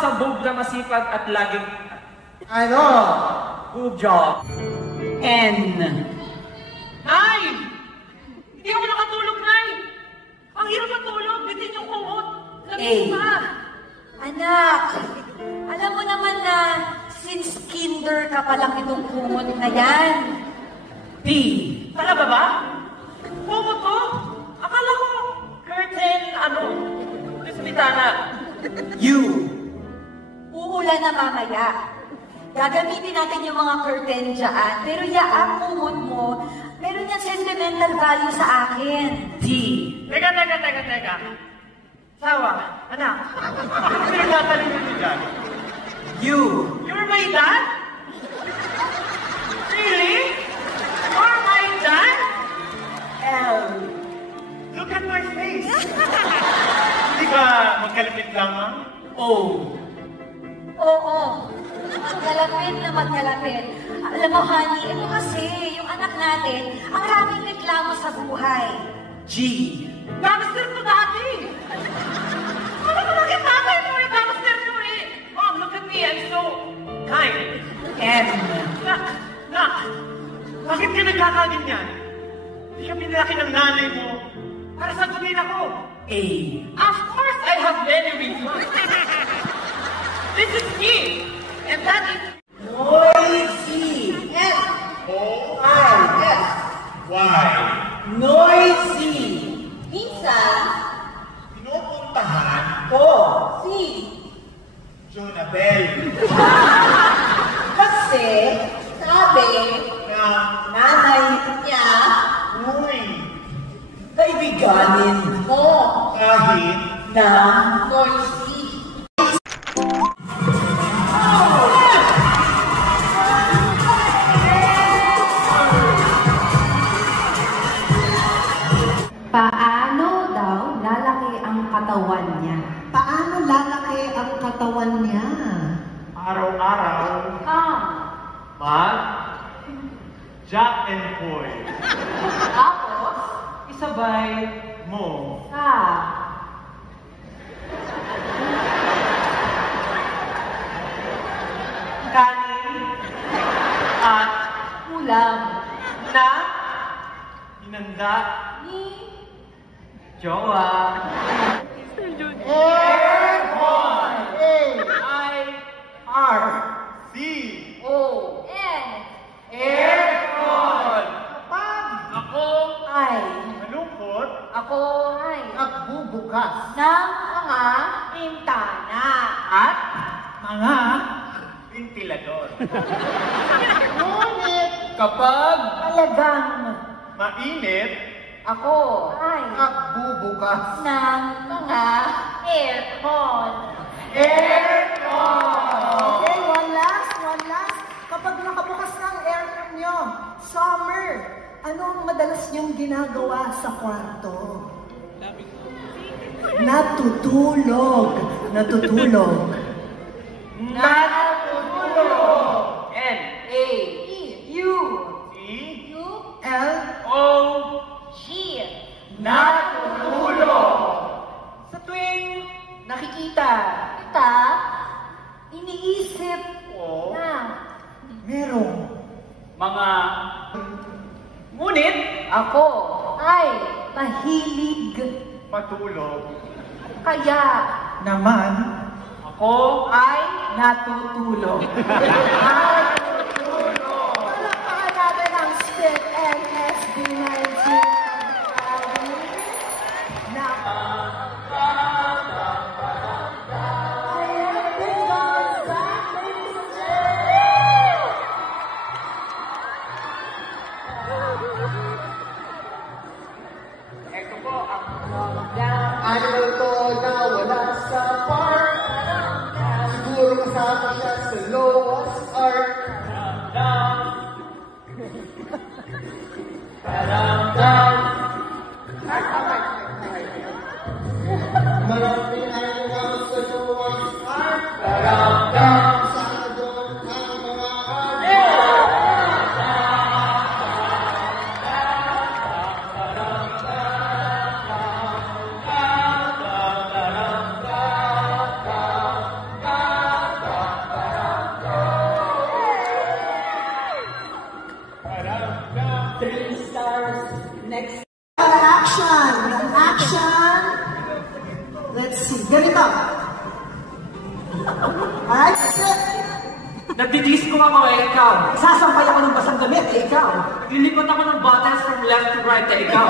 sa boob na masipag at laging... Ano? Boob job. N. Nay! Hindi ako nakatulog, Nay! Ang hirap matulog, bitin yung kumot. Lamig pa. Anak, alam mo naman na since kinder ka pa lang itong kumot na yan. P. Talaga ba? Kumot ko? Akala ko, curtain, sa bitana. U. Uulan na mamaya. Gagamitin natin yung mga curtain dyan. Pero ang kumot mo, meron yan sentimental value sa akin. T. Teka. Sawa, anak. Pinagtatalino niyo dyan. U. You're my dad? Really? You're my dad? L. Look at my face. Hindi ba magkalapit lamang? O. Oo. Magkalapit na magkalapit. Alam mo, honey, ito kasi, yung anak natin, ang raming reklamo sa buhay. G. Gangster to dati! Ano ba bakit tatay mo yung gangster to eh? Oh, look at me, I'm so kind. M. Nak! Bakit ka nagkakaganyan? Hindi kami nilaki ng nanay mo para sagutin ako. A. Of course I have many reasons. This is me, and that is... Noisy. S. O-I. S. Why? Noisy. Minsan, Pinupuntahan O. si Jonabel Kasi, sabi, na nanay niya, uy kaibiganin mo, kahit na noisy. Paano daw lalaki ang katawan niya? paano lalaki ang katawan niya? Araw-araw, mag, Jack and Boy. Tapos, Isabay mo. Kanin at ulam na inanda ni jowa. Aircon. I-R C O N Aircon. Kapag Ako ay malungkot ako ay nagbubukas ng mga bintana at mga ventilador. ngunit Kapag talagang mainit, ako ay nagbubukas ng mga aircon. aircon! Okay, one last. Kapag nakabukas na ang aircon nyo, summer, ano ang madalas nyong ginagawa sa kwarto? Natutulog. Natutulog. N A U C U L. O G natutulog. Sa tuwing nakikita kita iniisip o na Merong mga ngunit ako ay mahilig matulog. kaya naman Ako ay natutulog. palakpakan natin ang SPIT and SB19 na Ito po ang ano to na wala sa park siguro kasama siya sa Noah's Ark Parang 3 stars. Next. Action! Action! Let's see. Ganito. Alright, sit. Nagtitis ko ako ikaw. Sasampay ako ng basang damit ikaw. Lilipat ako ng buttons from left to right ikaw.